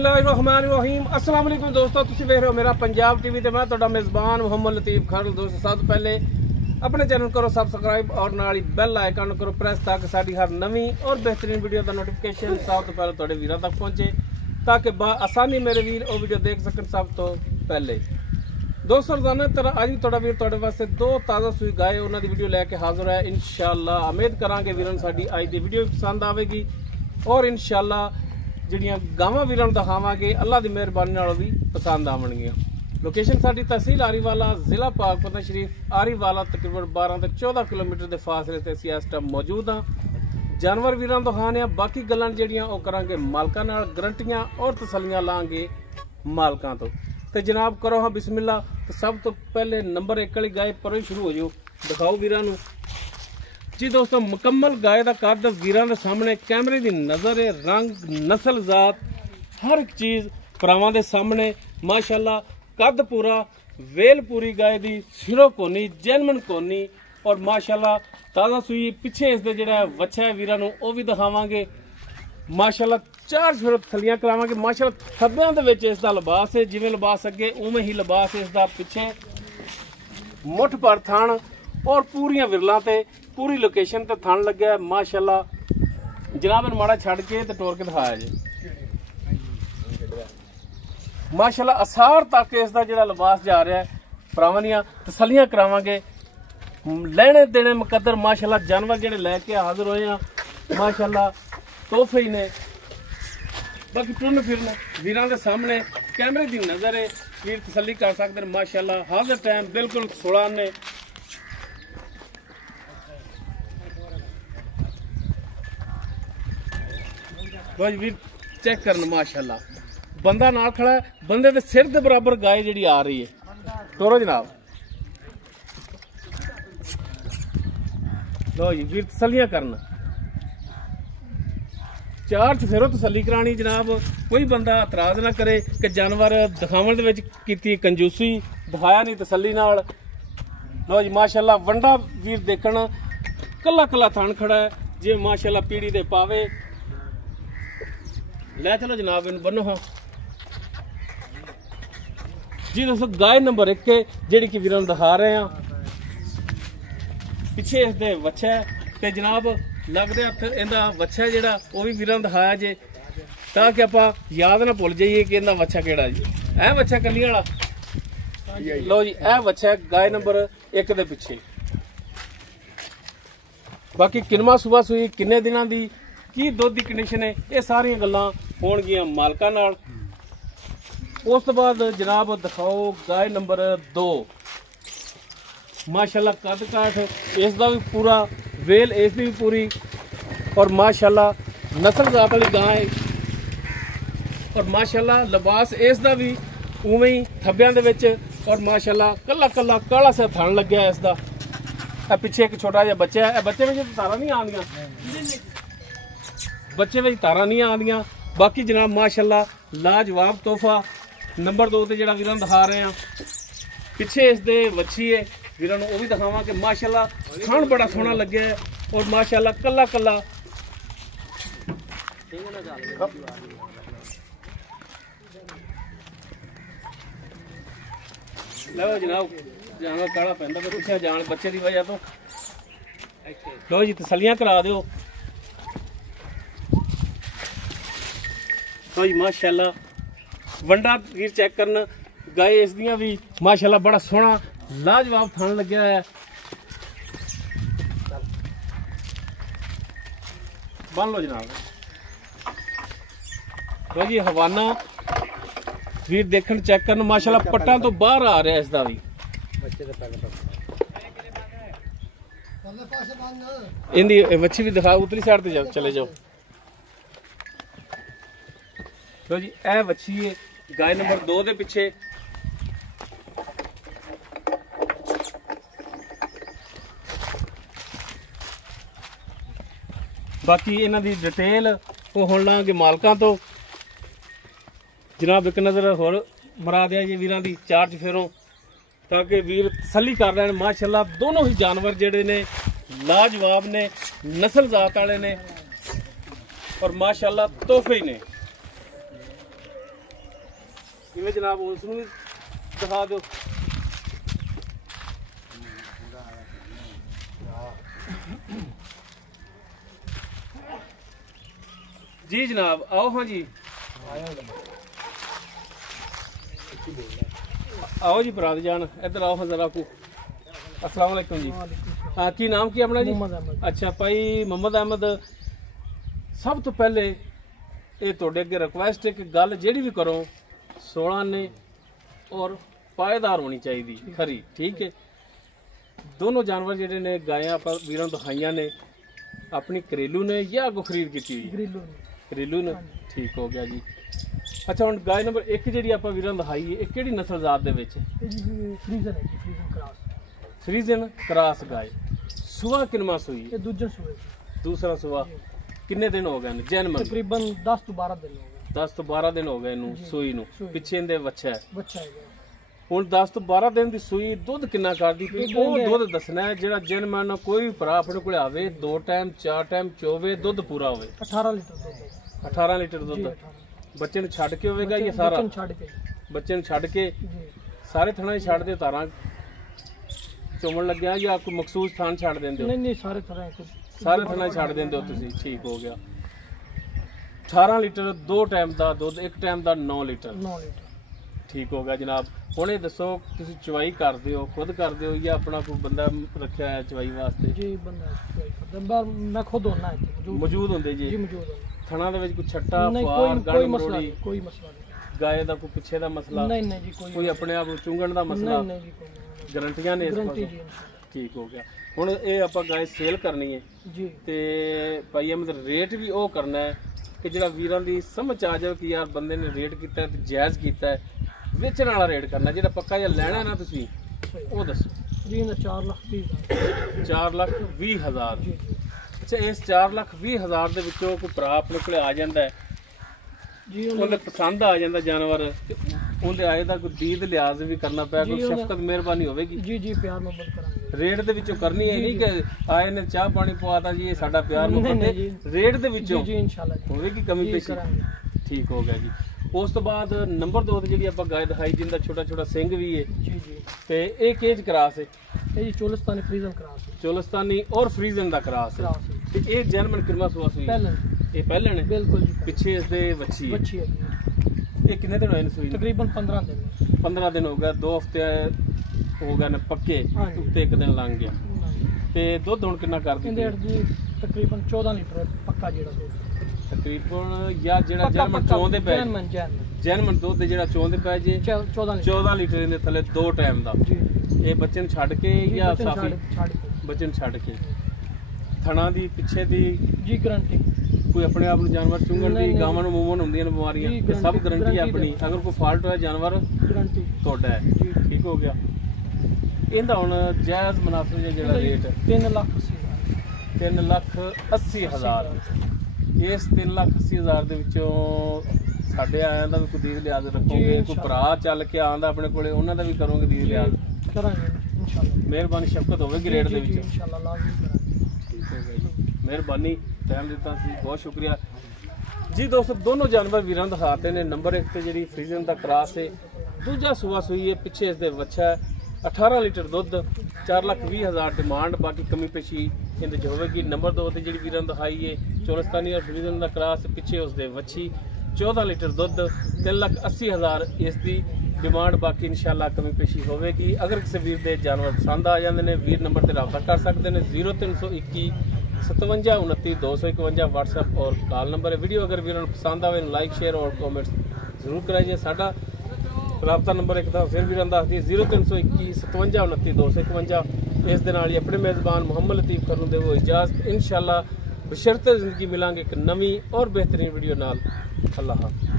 बिस्मिल्लाहिर्रहमानिर्रहीम अस्सलाम वालेकुम दोस्तों, तुसीं वेख रहे हो मेरा पंजाब टीवी ते मैं तुहाडा मेज़बान मुहम्मद लतीफ खान। दोस्तों सब तो पहले अपने चैनल करो सब्सक्राइब और नाल ही बेल आइकन करो प्रेस ताकि साडी हर नवी और बेहतरीन वीडियो का नोटिफिकेशन सब तो पहले तुहाडे वीरां तक पहुंचे ताकि आसानी मेरे वीर वो वीडियो देख सकन सब तो पहले। दोस्तों रोजाना तरह अज तुहाडा वीर तुहाडे वास्ते दो ताज़ा सूई गाय उन्हां दी वीडियो लैके हाजिर है। इंशाअल्लाह उम्मीद करांगे वीरां साडी अज दी वीडियो पसंद आवेगी और इंशाअल्लाह ਜਿਹੜੀਆਂ ਗਾਵਾਂ ਵੀਰਾਂ ਨੂੰ ਦਿਖਾਵਾਂਗੇ ਅੱਲਾਹ ਦੀ ਮਿਹਰਬਾਨੀ ਨਾਲ ਵੀ ਪਸੰਦ ਆਵਣਗੀਆਂ। ਲੋਕੇਸ਼ਨ ਸਾਡੀ ਤਹਿਸੀਲ ਆਰੀਵਾਲਾ, ਜ਼ਿਲ੍ਹਾ ਪਾਕਪਤਨ ਸ਼ਰੀਫ ਆਰੀਵਾਲਾ, ਤਕਰੀਬਨ 12 ਤੋਂ 14 ਕਿਲੋਮੀਟਰ ਦੇ ਫਾਸਲੇ ਤੇ ਅਸੀਂ ਇਸ ਟਾਈਮ ਮੌਜੂਦ ਹਾਂ। ਜਾਨਵਰ ਵੀਰਾਂ ਨੂੰ ਦਿਖਾਣੇ ਆ, ਬਾਕੀ ਗੱਲਾਂ ਜਿਹੜੀਆਂ ਉਹ ਕਰਾਂਗੇ ਮਾਲਕਾਂ ਨਾਲ, ਗਰੰਟੀਆਂ ਔਰ ਤਸੱਲੀਆਂ ਲਾਂਗੇ ਮਾਲਕਾਂ ਤੋਂ। ਤੇ ਜਨਾਬ ਕਰੋ ਹਾਂ ਬਿਸਮਿल्ला। ਤੇ ਸਭ ਤੋਂ ਪਹਿਲੇ ਨੰਬਰ 1 ਵਾਲੀ गाय ਪਰੋਂ ਸ਼ੁਰੂ ਹੋ ਜਾਓ, ਦਿਖਾਓ ਵੀਰਾਂ ਨੂੰ। जी दोस्तों मुकम्मल गाय का कद वीरां दे सामने कैमरे की नज़र है, रंग नस्ल जात हर एक चीज़ भरावां दे सामने माशाअल्लाह। कद पूरा वेल पूरी गाय दी, सिरों कोनी जैनमन कोनी और माशाअल्लाह ताज़ा सूई। पिछे इसके जिहड़ा वच्छा है वीरां नूं वो भी दिखावांगे माशाअल्लाह। 4 फिर थलियां करावांगे माशाअल्लाह। थब्बियां दे विच इसदा लिबास है, जिवें लिबास अगे उवें ही लिबास इसदा पिछे। मुठ पर थान और पूरियां विरलां ते पूरी लोकेशन ते थान लग्या माशाअल्लाह। जनाब इन माड़ा छड़ के ते टोर के दिखाया जी माशाअल्लाह। असार तक इसका जिहड़ा लिबास जा रहा है, भरावां दियां तसल्लियां करावांगे, लैने देने मुकद्दर माशाअल्लाह। जानवर जिहड़े लैके हाजिर होए हैं माशाअल्लाह, तोहफे ही ने। बाकी टुरन फिरन वीरां दे सामने कैमरे की नज़र है, वीर तसल्ली कर सकते हैं माशाअल्लाह। हाजिर टाइम बिल्कुल 16 ने। वीर चेक करन माशाअल्लाह, बंदा नाल खड़ा है, बंदे दे सिर दे बराबर गाय जिहड़ी आ रही है। टोरो जनाब, लो जी वीर तसल्लियां करन। 4 फेरो तसल्ली करानी जनाब। कोई बंदा एतराज ना करे कि जानवर दिखावन दे विच कीती कंजूसी, दिखाया नहीं तसल्ली नाल। लो जी माशाअल्लाह, वंडा वीर देखण कला कला थान खड़ा है जिवें माशाअल्लाह पीड़ी दे पावे। ले चलो जनाब इन बनो। हाँ जी दोस्तों, गाय नंबर 1 जिहड़ी कि वीरां दिखा रहे हैं। पिछे इसदे वच्छा है ते जनाब लगदे हत्थ इहदा वच्छा जिहड़ा वो भी वीरां दिखाया जे ताकि आपां याद ना भुल जाइए कि इहदा वच्छा किहड़ा जी। ऐ वच्छा कलियां वाला। लो जी ऐ वच्छा गाय नंबर 1 दे पिछे। बाकी किनवा सुबह सूई, किन्ने दिनां दी, की दुध की कंडीशन है, ये सारियां गल्लां होणगियां मालकां नाल। उस तो बाद जनाब दिखाओ गाय नंबर 2 माशाअल्लाह। कद काठ इसका भी पूरा वेल, इसकी भी पूरी और माशाअल्लाह नस्ल जात वाली गाय और माशाअल्लाह लिबास इसका भी उवें ही थब्बियां दे विच और माशाअल्लाह कला कला काला सा थन लग्या इसका। पिछे एक छोटा जिहा बच्चा है, बच्चे में तारा नहीं आंदियां, बच्चे में तारा नहीं आंदियां। बाकी जनाब माशाअल्लाह लाजवाब तोहफा नंबर 2 ते जिहड़ा वीरां दिखा रहे हैं। पिछे इसदे वच्छी है, वीरां नूं वो भी दिखावांगे माशाअल्लाह। खाण बड़ा सोहना लग्या है और माशाअल्लाह कला कला लो जनाब जानवर काला पैंदा ते पिछे जान बच्चे की वजह तो। लो जी तसल्लियां करा दिओ। तो जी माशाअल्लाह वंडा वीर चेक करन। गाय इस दियां भी माशाअल्लाह बड़ा सोहना लाजवाब थान लग्या है। बन लो जनाब। तो जी हवाना वीर देखन चेक करन माशाअल्लाह, पट्टां तो बाहर आ रहा है इसका भी। इनदी वच्छी भी दिखा, उतली साइड ते जाओ, चले जाओ। तो जी ए वच्छी है गाय नंबर 2 दे पिछे। बाकी इन्हां दी डिटेल वो हुण लांगे मालकां तो। जनाब एक नज़र होर मरा दिया जी वीरां दी 4 फेरों ताकि वीर तसल्ली कर रहे हैं माशाअल्लाह। दोनों ही जानवर जिहड़े ने लाजवाब ने, नस्ल जात वाले ने और माशाअल्लाह तोहफे ही ने। ਜਿਵੇਂ ਜਨਾਬ ਉਸ ਨੂੰ ਵੀ ਦਿਖਾ ਦਿਓ। जी जनाब आओ। हाँ जी आओ जी फराद जान इधर आओ। जरा को अस्सलाम वालेकुम जी। हाँ की नाम की अपना जी? अच्छा भाई मोहम्मद अहमद, सब तो पहले ये तुहाडे अगे रिक्वेस्ट है कि गल जिहड़ी भी करो 16 ने और पाएदार होनी चाहिए खरी। ठीक है, दोनों जानवर जिहड़े ने गायां आप वीरां दिखाइयां ने अपनी घरेलू ने या अगों खरीद की? घरेलू ने। ठीक हो गया जी। अच्छा हुण गाय नंबर 1 जिहड़ी आपां वीरां दिखाई है इह किहड़ी नस्ल जात दे विच? फ्रीजन है जी, फ्रीजन क्रॉस। फ्रीजन क्रॉस गाय। सुआ किनवा सुई? ये दूजा सुआ। दूसरा सुआ। किन्ने दिन हो गए ने जन्म? तकरीबन 10 तो 12 दिन हो गए। 10 तो 12 दिन हो गए इनू सूई नू। पिछे इहदे बच्चा है। ਹੁਣ 10 ਤੋਂ 12 ਦਿਨ ਦੀ ਸੂਈ ਦੁੱਧ ਕਿੰਨਾ ਕਰਦੀ ਪਈ ਉਹ ਦੁੱਧ ਦੱਸਣਾ ਹੈ। ਜਿਹੜਾ ਜਨਮਨ ਕੋਈ ਵੀ ਭਰਾ ਆਪਣੇ ਕੋਲ ਆਵੇ 2 ਟਾਈਮ 4 ਟਾਈਮ ਚੋਵੇ ਦੁੱਧ ਪੂਰਾ ਹੋਵੇ। 18 ਲੀਟਰ ਦੁੱਧ। 18 ਲੀਟਰ ਦੁੱਧ ਬੱਚੇ ਨੂੰ ਛੱਡ ਕੇ ਹੋਵੇਗਾ ਇਹ ਸਾਰਾ? ਬੱਚੇ ਨੂੰ ਛੱਡ ਕੇ ਸਾਰੇ ਥਣਾ ਹੀ ਛੱਡ ਦੇ ਤਾਰਾਂ ਚੋਮਣ ਲੱਗਿਆ ਜਾਂ ਕੋਈ ਮਖਸੂਸ ਥਾਂ ਛੱਡ ਦਿੰਦੇ ਹੋ? ਨਹੀਂ ਨਹੀਂ ਸਾਰੇ ਥਣਾ ਹੀ ਛੱਡ ਦਿੰਦੇ ਹੋ ਤੁਸੀਂ। ਠੀਕ ਹੋ ਗਿਆ। 18 ਲੀਟਰ 2 ਟਾਈਮ ਦਾ ਦੁੱਧ, ਇੱਕ ਟਾਈਮ ਦਾ 9 ਲੀਟਰ। ਠੀਕ ਹੋ ਗਿਆ ਜਨਾਬ। ਹੁਣ ਇਹ ਦੱਸੋ ਤੁਸੀਂ ਚਵਾਈ ਕਰਦੇ ਹੋ ਖੁਦ ਕਰਦੇ ਹੋ ਜਾਂ ਆਪਣਾ ਕੋਈ ਬੰਦਾ ਰੱਖਿਆ ਹੈ ਚਵਾਈ ਵਾਸਤੇ? ਜੀ ਬੰਦਾ ਮੈਂ ਖੁਦ ਹੋਣਾ ਇੱਥੇ ਮੌਜੂਦ ਹੁੰਦੇ ਜੀ? ਮੌਜੂਦ ਹੁੰਦੇ। ਥਣਾ ਦੇ ਵਿੱਚ ਕੋਈ ਛੱਟਾ ਫਾਰ ਗੜ ਮਰੋੜੀ ਕੋਈ ਮਸਲਾ ਨਹੀਂ? ਗਾਏ ਦਾ ਕੋਈ ਪਿੱਛੇ ਦਾ ਮਸਲਾ? ਨਹੀਂ ਜੀ ਕੋਈ ਆਪਣੇ ਆਪ ਚੁੰਗਣ ਦਾ ਮਸਲਾ? ਨਹੀਂ ਜੀ ਕੋਈ ਗਰੰਟੀਆਂ ਨੇ ਇਸ ਪਾਸੇ? ਠੀਕ ਹੋ ਗਿਆ। ਹੁਣ ਇਹ ਆਪਾਂ ਗਾਏ ਸੇਲ ਕਰਨੀ ਹੈ ਜੀ ਤੇ ਭਾਈ ਅਹਿਮਦ ਰੇਟ ਵੀ ਉਹ ਕਰਨਾ ਹੈ ਕਿ ਜਿਹੜਾ ਵੀਰਾਂ ਦੀ ਸਮਝ ਆ ਜਾਵੇ ਕਿ ਯਾਰ ਬੰਦੇ ਨੇ ਰੇਟ ਕੀਤਾ ਤੇ ਜਾਇਜ਼ ਕੀਤਾ ਹੈ। ਵੇਚਣ ਵਾਲਾ ਰੇਟ ਕਰਨਾ, ਜਿਹੜਾ ਪੱਕਾ ਜਿਹਾ ਲੈਣਾ ਨਾ ਤੁਸੀਂ ਉਹ ਦੱਸੋ ਜੀ। ਇਹਦਾ 4,20,000। 4,20,000 ਜੀ। ਅੱਛਾ ਇਸ 4,20,000 ਦੇ ਵਿੱਚੋਂ ਕੋਈ ਭਰਾ ਆਪਣੇ ਕੋਲੇ ਆ ਜਾਂਦਾ ਹੈ ਜੀ, ਉਹਨੇ ਪਸੰਦ ਆ ਜਾਂਦਾ ਜਾਨਵਰ, ਉਹਦੇ ਆਏ ਦਾ ਕੋਈ ਦੀਦ ਲਿਹਾਜ਼ ਵੀ ਕਰਨਾ ਪਿਆ, ਕੋਈ ਸ਼ਫਕਤ ਮਿਹਰਬਾਨੀ ਹੋਵੇਗੀ? ਜੀ ਜੀ ਪਿਆਰ ਮੁਹੱਬਤ ਕਰਾਂਗੇ। ਰੇਟ ਦੇ ਵਿੱਚੋਂ ਕਰਨੀ ਹੈ ਨਹੀਂ ਕਿ ਆਏ ਨੇ ਚਾਹ ਪਾਣੀ ਪਵਾਤਾ ਜੀ ਇਹ ਸਾਡਾ ਪਿਆਰ ਮੁਹੱਬਤ, ਰੇਟ ਦੇ ਵਿੱਚੋਂ ਜੀ ਇਨਸ਼ਾਅੱਲਾ ਹੋਵੇਗੀ ਕਮੀ ਪੇਸ਼ੀ? ਠੀਕ ਹੋ ਗਿਆ ਜੀ। ਉਸ ਤੋਂ ਬਾਅਦ ਨੰਬਰ 2 ਤੇ ਜਿਹੜੀ ਆਪਾਂ ਗਾय ਦਿਖਾਈ ਜਿੰਦਾ ਛੋਟਾ ਛੋਟਾ ਸਿੰਘ ਵੀ ਹੈ ਜੀ ਜੀ, ਤੇ ਇਹ ਕੇਜ ਕਰਾਸ ਹੈ? ਇਹ ਜੀ ਚੋਲਿਸਤਾਨੀ ਫਰੀਜ਼ਨ ਕਰਾਸ ਹੈ। ਚੋਲਿਸਤਾਨੀ ਔਰ ਫਰੀਜ਼ਨ ਦਾ ਕਰਾਸ ਹੈ। ਤੇ ਇਹ ਜਨਮਨ ਕਿਰਮਾ ਸੁਆ ਸੂਈ? ਪਹਿਲਾਂ। ਇਹ ਪਹਿਲਾਂ ਨੇ? ਬਿਲਕੁਲ ਜੀ। ਪਿੱਛੇ ਇਸ ਦੇ ਵੱਛੀ ਹੈ। ਇਹ ਕਿੰਨੇ ਦਿਨ ਹੋਏ ਨੇ ਸੂਈ? ਤਕਰੀਬਨ 15 ਦਿਨ। 15 ਦਿਨ ਹੋ ਗਿਆ। 2 ਹਫ਼ਤੇ ਹੋ ਗਏ ਨੇ ਪੱਕੇ, ਉੱਤੇ ਇੱਕ ਦਿਨ ਲੰਘ ਗਿਆ। ਤੇ ਦੁੱਧ ਹੁਣ ਕਿੰਨਾ ਕਰਦੀ? ਇਹਦੇ ਤਕਰੀਬਨ 14 ਲੀਟਰ ਪੱਕਾ ਜਿਹੜਾ ਦੁੱਧ ਤਕਰੀਬਨ ਜਾਂ ਜਿਹੜਾ ਜਨਮਨ ਚੋਂਦੇ ਪਏ ਜਨਮਨ ਦੁੱਧ ਜਿਹੜਾ ਚੋਂਦੇ ਪਏ ਜੇ 14 ਲੀਟਰ ਇਹਦੇ ਥੱਲੇ 2 ਟਾਈਮ ਦਾ। ਇਹ ਬੱਚੇ ਨੂੰ ਛੱਡ ਕੇ ਜਾਂ ਸਾਫੀ? ਬੱਚੇ ਨੂੰ ਛੱਡ ਕੇ। ਥਣਾ ਦੀ ਪਿੱਛੇ ਦੀ ਜੀ ਗਰੰਟੀ? ਕੋਈ ਆਪਣੇ ਆਪ ਨੂੰ ਜਾਨਵਰ ਚੁੰਗਣ ਦੀ, ਗਾਵਾਂ ਨੂੰ ਮੂਵਨ ਹੁੰਦੀਆਂ ਨੇ ਬਿਮਾਰੀਆਂ, ਇਹ ਸਭ ਗਰੰਟੀ ਆਪਣੀ। ਅਗਰ ਕੋਈ ਫਾਲਟ ਹੋਇਆ ਜਾਨਵਰ ਗਰੰਟੀ ਤੁਹਾਡਾ ਹੈ। ਠੀਕ ਹੋ ਗਿਆ। ਇਹਦਾ ਹੁਣ ਜਾਇਜ਼ ਮੁਨਾਸਿਬ ਜਿਹੜਾ ਰੇਟ 3,80,000। ਇਸ 3,80,000 ਦੇ ਵਿੱਚੋਂ ਸਾਡੇ ਆਇਆਂ ਦਾ ਵੀ ਕੋਈ ਦੀਦ ਲਿਹਾਜ਼ ਰੱਖੋਗੇ? ਕੋਈ ਭਰਾ ਚੱਲ ਕੇ ਆਉਂਦਾ ਆਪਣੇ ਕੋਲੇ ਉਹਨਾਂ ਦਾ ਵੀ ਕਰੋਗੇ ਦੀਦ ਲਿਹਾਜ਼? ਕਰਾਂਗੇ ਇਨਸ਼ਾਅੱਲਾ। ਮਿਹਰਬਾਨੀ ਸ਼ਫਕਤ ਹੋਵੇਗੀ ਰੇਟ ਦੇ ਵਿੱਚ? ਇਨਸ਼ਾਅੱਲਾ ਲਾਜ਼ਮੀ ਕਰਾਂਗੇ। ਠੀਕ ਹੋ ਗਿਆ ਜੀ। ਮਿਹਰਬਾਨੀ ਟਾਈਮ ਦਿੱਤਾ ਸੀ, ਬਹੁਤ ਸ਼ੁਕਰੀਆ ਜੀ। ਦੋਸਤੋ ਦੋਨੋਂ ਜਾਨਵਰ ਵੀਰਾਂ ਦਿਖਾਤੇ ਨੇ। ਨੰਬਰ 1 ਤੇ ਜਿਹੜੀ ਫਰੀਜ਼ਨ ਦਾ ਕਰਾਸ ਹੈ, ਦੂਜਾ ਸੂਆ ਸੂਈ ਹੈ, ਪਿੱਛੇ ਇਸ ਦੇ ਵੱਛਾ ਹੈ। 18 ਲੀਟਰ ਦੁੱਧ, 4,20,000 ਡਿਮਾਂਡ, ਬਾਕੀ ਕਮੀ ਪੇਸ਼ੀ ਇਹਦੇ 'ਚ ਹੋਵੇਗੀ। ਨੰਬਰ 2 ਤੇ ਜਿਹੜੀ ਵੀਰਾਂ ਦਿਖਾਈ ਹੈ ਚੋਲਿਸਤਾਨੀ ਔਰ ਫਰੀਜ਼ਨ ਦਾ ਕਰਾਸ, ਪਿੱਛੇ ਉਸਦੇ ਵੱਛੀ, 14 ਲੀਟਰ ਦੁੱਧ, 3,80,000 ਇਸ ਦੀ ਡਿਮਾਂਡ, ਬਾਕੀ ਇਨਸ਼ਾਅੱਲਾ ਕਮੀ ਪੇਸ਼ੀ ਹੋਵੇਗੀ। ਅਗਰ ਕਿਸੇ ਵੀਰ ਦੇ ਜਾਨਵਰ ਪਸੰਦ ਆ ਜਾਂਦੇ ਨੇ ਵੀਰ ਨੰਬਰ ਤੇ ਰਾਬਤਾ ਕਰ ਸਕਦੇ ਨੇ। 0321 57 29 251 WhatsApp और कॉल नंबर है। वीडियो अगर वीरों पसंद आए लाइक शेयर और कमेंट्स जरूर कराइए। साडा राबता नंबर एक फिर वीरों दस दिए 0321 57 29 251। इस दे नाल अपने मेज़बान मुहम्मद लतीफ खरलू दे वो इजाज़त। इंशाअल्लाह बशर्ते ज़िंदगी मिलांगे एक नवी और बेहतरीन वीडियो नाल। अल्लाह हाफ़िज़।